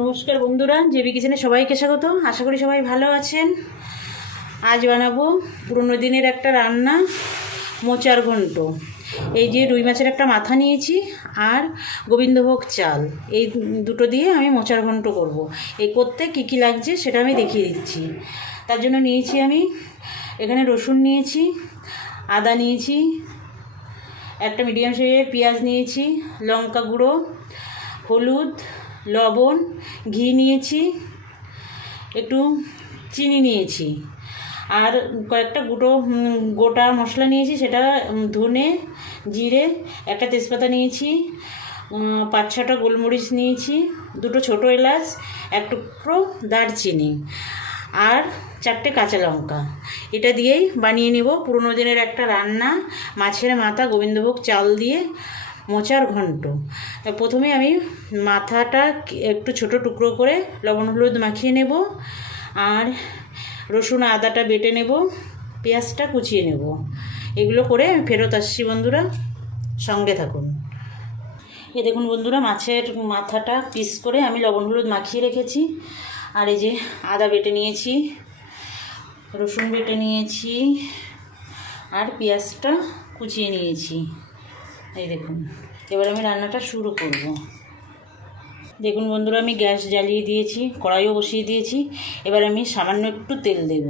নমস্কার বন্ধুরা, জেবি কিচেনে সবাইকে স্বাগত। আশা করি সবাই ভালো আছেন। আজ বানাবো পুরনো দিনের একটা রান্না, মোচার ঘন্ট। এই যে রুই মাছের একটা মাথা নিয়েছি আর গোবিন্দভোগ চাল, এই দুটো দিয়ে আমি মোচার ঘন্ট করব। এই করতে কী কী লাগছে সেটা আমি দেখিয়ে দিচ্ছি। তার জন্য নিয়েছি আমি এখানে রসুন নিয়েছি, আদা নিয়েছি, একটা মিডিয়াম সাইজের পেঁয়াজ নিয়েছি, লঙ্কা গুঁড়ো, হলুদ, লবণ, ঘি নিয়েছি, একটু চিনি নিয়েছি আর কয়েকটা গোটা মশলা নিয়েছি, সেটা ধনে, জিরে, একটা তেজপাতা নিয়েছি, 5-6টা গোলমরিচ নিয়েছি, 2টো ছোটো এলাচ, এক টুকরো দারচিনি আর 4টে কাঁচা লঙ্কা। এটা দিয়েই বানিয়ে নেব পুরনো দিনের একটা রান্না, মাছের মাথা গোবিন্দভোগ চাল দিয়ে মোচার ঘন্ট। প্রথমে আমি মাথাটা একটু ছোট টুকরো করে লবণ হলুদ মাখিয়ে নেব আর রসুন আদাটা বেটে নেব, পেঁয়াজটা কুচিয়ে নেব। এগুলো করে আমি ফেরত আসছি বন্ধুরা, সঙ্গে থাকুন। দেখুন বন্ধুরা, মাছের মাথাটা পিস করে আমি লবণ হলুদ মাখিয়ে রেখেছি। আর এই যে আদা বেটে নিয়েছি, রসুন বেটে নিয়েছি আর পেঁয়াজটা কুচিয়ে নিয়েছি। এই দেখুন, এবার আমি রান্নাটা শুরু করব। দেখুন বন্ধুরা, আমি গ্যাস জ্বালিয়ে দিয়েছি, কড়াইও বসিয়ে দিয়েছি। এবার আমি সামান্য একটু তেল দেব।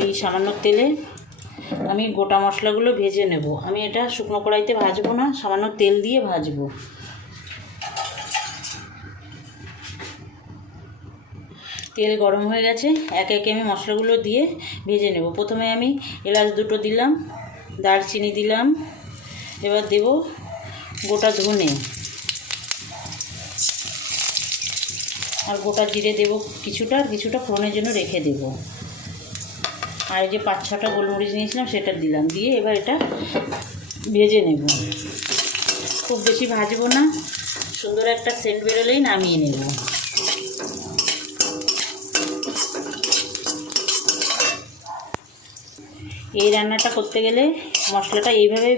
এই সামান্য তেলে আমি গোটা মশলাগুলো ভেজে নেব। আমি এটা শুকনো কড়াইতে ভাজবো না, সামান্য তেল দিয়ে ভাজবো। তেল গরম হয়ে গেছে, একে একে আমি মশলাগুলো দিয়ে ভেজে নেব। প্রথমে আমি এলাচ 2টো দিলাম, দারচিনি দিলাম, এবার দেব গোটা ধনে আর গোটা জিরে দেব কিছুটা, আর কিছুটা ফোড়নের জন্য রেখে দেব। আর এই যে 5-6টা গোলমরিচ নিয়েছিলাম সেটা দিলাম, দিয়ে এবার এটা ভেজে নেব। খুব বেশি ভাজবো না, সুন্দর একটা সেন্ট বেরোলেই নামিয়ে নেব। এই রান্নাটা করতে গেলে মশলাটা এইভাবে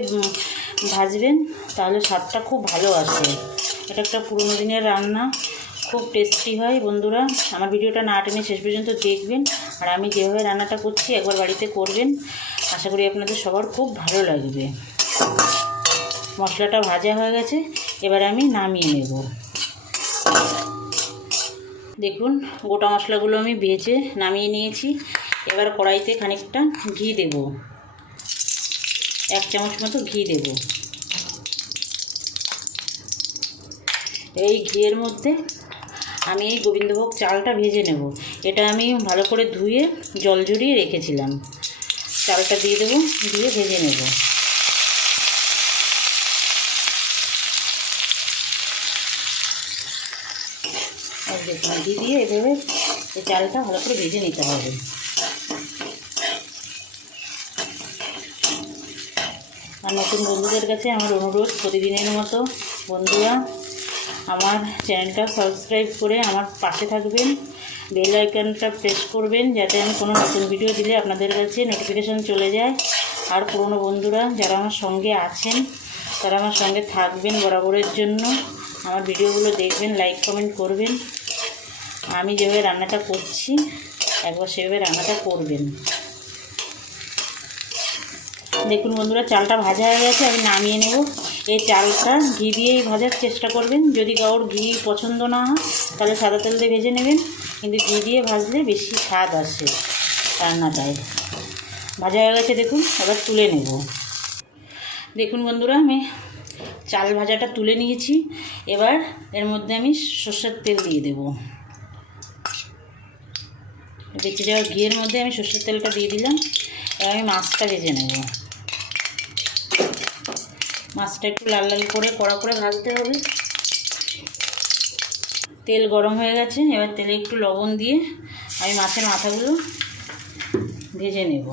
ভাজবেন, তাহলে স্বাদটা খুব ভালো আসে। এটা একটা পুরনো দিনের রান্না, খুব টেস্টি হয়। বন্ধুরা, আমার ভিডিওটা না টেনে শেষ পর্যন্ত দেখবেন, আর আমি যেভাবে রান্নাটা করছি একবার বাড়িতে করবেন। আশা করি আপনাদের সবার খুব ভালো লাগবে। মশলাটা ভাজা হয়ে গেছে, এবার আমি নামিয়ে নেব। দেখুন, গোটা মশলাগুলো আমি ভেজে নামিয়ে নিয়েছি। এবার কড়াইতে খানিকটা ঘি দেব, 1 চামচ মতো ঘি দেব। এই ঘিয়ের মধ্যে আমি এই গোবিন্দভোগ চালটা ভেজে নেব। এটা আমি ভালো করে ধুয়ে জল ঝরিয়ে রেখেছিলাম। চালটা দিয়ে দেবো, দিয়ে ভেজে নেব। আর দেখুন, ঘি দিয়ে এভাবে এই চালটা ভালো করে ভেজে নিতে হবে। আর নতুন বন্ধুদের কাছে আমার অনুরোধ, প্রতিদিনের মতো বন্ধুরা আমার চ্যানেলটা সাবস্ক্রাইব করে আমার পাশে থাকবেন, বেল আইকনটা প্রেস করবেন, যাতে আমি কোনো নতুন ভিডিও দিলে আপনাদের কাছে নোটিফিকেশান চলে যায়। আর পুরনো বন্ধুরা যারা আমার সঙ্গে আছেন, তারা আমার সঙ্গে থাকবেন বরাবরের জন্য। আমার ভিডিওগুলো দেখবেন, লাইক কমেন্ট করবেন। আমি যেভাবে রান্নাটা করছি একবার সেভাবে রান্নাটা করবেন। দেখুন বন্ধুরা, চালটা ভাজা হয়ে গেছে, আমি নামিয়ে নেব। এই চালটা ঘি দিয়েই ভাজার চেষ্টা করবেন। যদি কারোর ঘি পছন্দ না হয় তাহলে সাদা তেল দিয়ে ভেজে নেবেন, কিন্তু ঘি দিয়ে ভাজলে বেশি স্বাদ আসে রান্নাটায়। ভাজা হয়ে গেছে দেখুন, এবার তুলে নেব। দেখুন বন্ধুরা, আমি চাল ভাজাটা তুলে নিয়েছি। এবার এর মধ্যে আমি সর্ষের তেল দিয়ে দেব। বেঁচে যাওয়া ঘিয়ের মধ্যে আমি সর্ষের তেলটা দিয়ে দিলাম। এবার আমি মাছটা ভেজে নেব। মাছটা একটু লাল লাল করে কড়া করে ভাজতে হবে। তেল গরম হয়ে গেছে, এবার তেলে একটু লবণ দিয়ে আমি মাছের মাথাগুলো ভেজে নেব।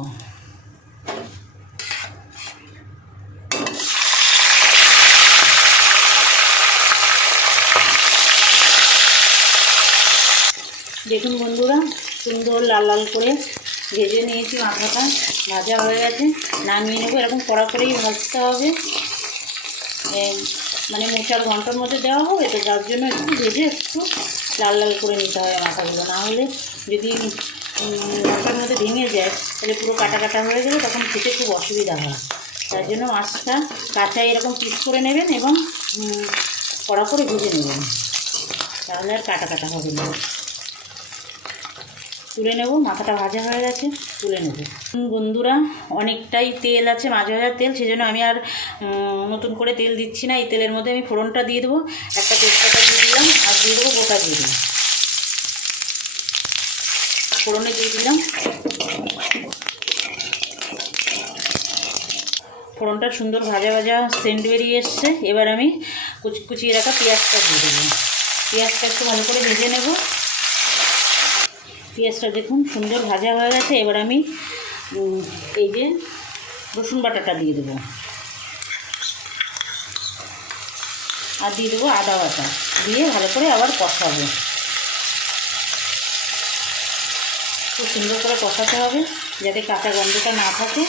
দেখুন বন্ধুরা, সুন্দর লাল লাল করে ভেজে নিয়েছি মাথাটা, ভাজা হয়ে গেছে, নামিয়ে নেব। এরকম কড়া করেই ভাজতে হবে। মানে মোচার ঘন্টার মধ্যে দেওয়া হবে, তো যার জন্য একটু ভেজে একটু লাল লাল করে নিতে হয় মাথাগুলো। না হলে যদি ঘন্টার মধ্যে ভেঙে যায় তাহলে পুরো কাটা কাটা হয়ে গেলে তখন খেতে খুব অসুবিধা হয়। তার জন্য মাছটা কাঁচা এরকম পিস করে নেবেন এবং কড়া করে ভেজে নেবেন, তাহলে আর কাটা কাটা হবে না। তুলে নেব, মাথাটা ভাজা হয়ে গেছে, তুলে নেব। বন্ধুরা, অনেকটাই তেল আছে, মাছ ভাজার তেল, সেজন্য আমি আর নতুন করে তেল দিচ্ছি না। এই তেলের মধ্যে আমি ফোড়নটা দিয়ে দেবো, একটা তেজপাতা দিয়ে দিলাম আর দিয়ে দেবো গোটা জিরে। ফোড়নে দিয়ে দিলাম, ফোড়নটা সুন্দর ভাজা ভাজা সেন্ট বেরিয়ে এসছে। এবার আমি কুচিয়ে রাখা পেঁয়াজটা দিয়ে দেবো। পেঁয়াজটা একটু ভালো করে ভেজে নেব। পেঁয়াজটা দেখুন সুন্দর ভাজা হয়ে গেছে। এবার আমি এই যে রসুন বাটাটা দিয়ে দেবো আর দিয়ে দেবো আদা বাটা, দিয়ে ভালো করে আবার কষাবো। খুব সুন্দর করে কষাতে হবে যাতে কাঁচা গন্ধটা না থাকে,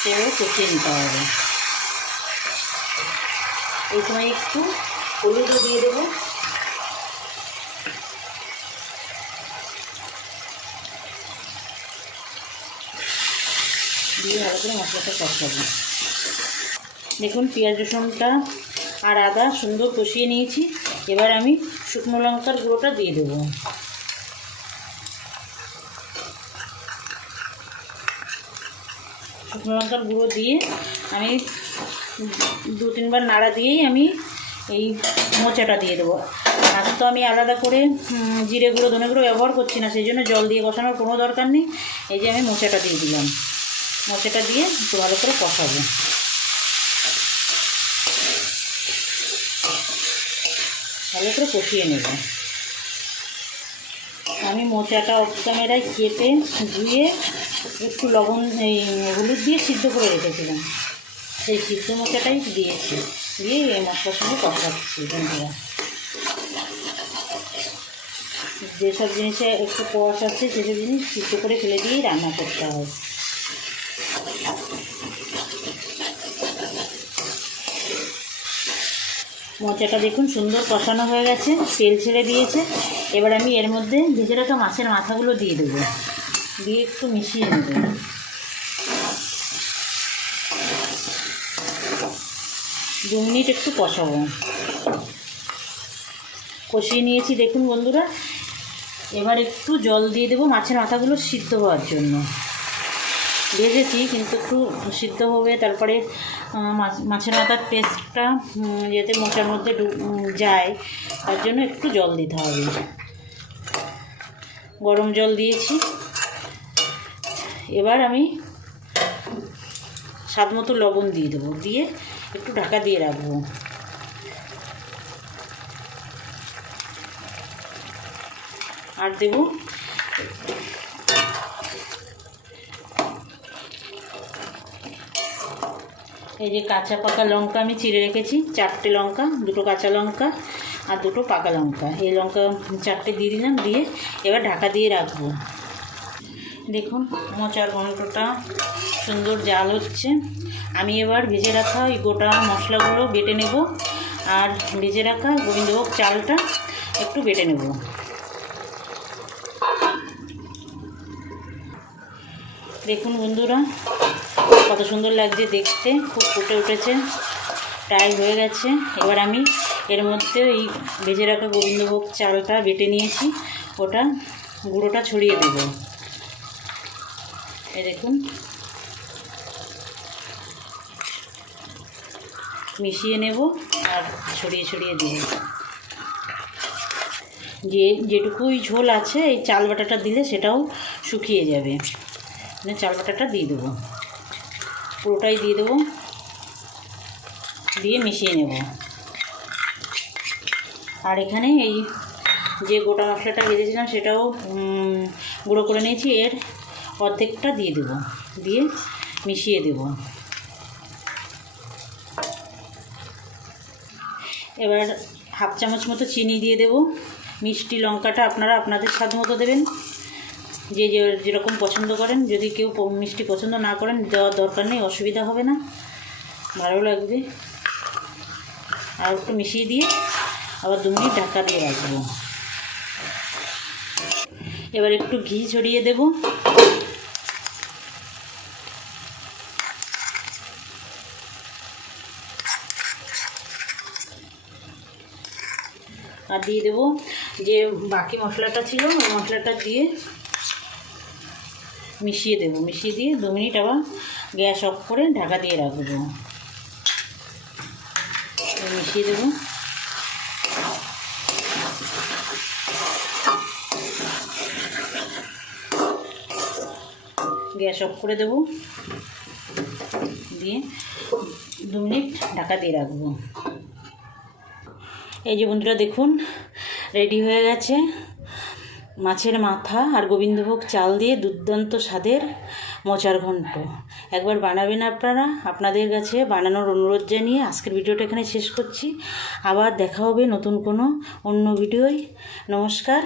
সেভাবে কষিয়ে নিতে হবে। এই সময় একটু হলুদও দিয়ে দেবো। দিয়ে ভালো করে মশলাটা কষাবো। দেখুন পেঁয়াজ রসুনটা আর আদা সুন্দর কষিয়ে নিয়েছি। এবার আমি শুকনো লঙ্কার গুঁড়োটা দিয়ে দেবো। শুকনো লঙ্কার গুঁড়ো দিয়ে আমি 2-3 বার নাড়া দিয়েই আমি এই মোচাটা দিয়ে দেবো। আর তো আমি আলাদা করে জিরে গুঁড়ো ধনে গুঁড়ো ব্যবহার করছি না, সেই জন্য জল দিয়ে কষানোর কোনো দরকার নেই। এই যে আমি মোচাটা দিয়ে দিলাম, মোচাটা দিয়ে একটু ভালো করে কষাবো। ভালো করে কষিয়ে নেব। আমি মোচাটা অফ ক্যামেরায় কেটে ধুয়ে একটু লবণ এই হলুদ দিয়ে সিদ্ধ করে রেখেছিলাম, সেই সিদ্ধ মোচাটাই দিয়েছি, দিয়ে এই মশলার সঙ্গে কষাচ্ছি। বন্ধুরা, যেসব জিনিসে একটু কষ আছে সেসব জিনিস সিদ্ধ করে ফেলে দিয়েই রান্না করতে হয়। মোচাটা দেখুন সুন্দর কষানো হয়ে গেছে, তেল ছেড়ে দিয়েছে। এবার আমি এর মধ্যে ভেজে রাখা মাছের মাথাগুলো দিয়ে দেবো, দিয়ে একটু মিশিয়ে নেব। 2 মিনিট একটু কষাবো। কষিয়ে নিয়েছি দেখুন বন্ধুরা। এবার একটু জল দিয়ে দেবো মাছের মাথাগুলো সিদ্ধ হওয়ার জন্য। ভেজেছি কিন্তু একটু সিদ্ধ হবে, তারপরে মাছের মাথার টেস্টটা যাতে মোচার মধ্যে যায়, তার জন্য একটু জল দিতে হবে। গরম জল দিয়েছি। এবার আমি স্বাদ মতো লবণ দিয়ে দেবো, দিয়ে একটু ঢাকা দিয়ে রাখবো। আর দেব এই যে কাঁচা পাকা লঙ্কা আমি চিড়ে রেখেছি, 4টে লঙ্কা, 2টো কাঁচা লঙ্কা আর 2টো পাকা লঙ্কা। এই লঙ্কা 4টে দিয়ে দিলাম, দিয়ে এবার ঢাকা দিয়ে রাখবো। দেখুন মোচার ঘন্টটা সুন্দর জাল হচ্ছে। আমি এবার ভেজে রাখা ওই গোটা মশলাগুলো বেটে নেব, আর ভেজে রাখা গোবিন্দভোগ চালটা একটু বেটে নেব। দেখুন বন্ধুরা, কত সুন্দর লাগছে দেখতে, খুব ফুটে উঠেছে, প্রায় হয়ে গেছে। এবার আমি এর মধ্যে এই ভেজে রাখা গোবিন্দভোগ চালটা বেটে নিয়েছি, ওটা গুঁড়োটা ছড়িয়ে দেব। এই দেখুন, মিশিয়ে নেব আর ছড়িয়ে ছড়িয়ে দেব। যেটুকুই ঝোল আছে এই চাল বাটাটা দিলে সেটাও শুকিয়ে যাবে। চাল বাটাটা দিয়ে দেবো, পুরোটাই দিয়ে দেবো, দিয়ে মিশিয়ে নেব। আর এখানে এই যে গোটা মশলাটা ভেজেছিলাম সেটাও গুঁড়ো করে নিয়েছি, এর অর্ধেকটা দিয়ে দেবো, দিয়ে মিশিয়ে দেব। এবার 1/2 চামচ মতো চিনি দিয়ে দেব। মিষ্টি লঙ্কাটা আপনারা আপনাদের স্বাদ মতো দেবেন, যে যেরকম পছন্দ করেন। যদি কেউ মিষ্টি পছন্দ না করেন দেওয়ার দরকার নেই, অসুবিধা হবে না, ভালো লাগবে। আর একটু মিশিয়ে দিয়ে আবার 2 মিনিট ঢাকা দিয়ে রাখবো। এবার একটু ঘি ছড়িয়ে দেব। আর দিয়ে দেবো যে বাকি মশলাটা ছিল ওই মশলাটা দিয়ে মিশিয়ে দেবো। মিশিয়ে দিয়ে 2 মিনিট আবার গ্যাস অফ করে ঢাকা দিয়ে রাখবো। মিশিয়ে দেবো। গ্যাস অফ করে দেবো, দিয়ে 2 মিনিট ঢাকা দিয়ে রাখবো। এই যে বন্ধুরা দেখুন রেডি হয়ে গেছে মাছের মাথা আর গোবিন্দভোগ চাল দিয়ে দুর্দান্ত স্বাদের মোচার ঘন্ট। একবার বানাবেন আপনারা। আপনাদের কাছে বানানোর অনুরোধ জানিয়ে আজকের ভিডিওটা এখানে শেষ করছি। আবার দেখা হবে নতুন কোনো অন্য ভিডিওয়। নমস্কার।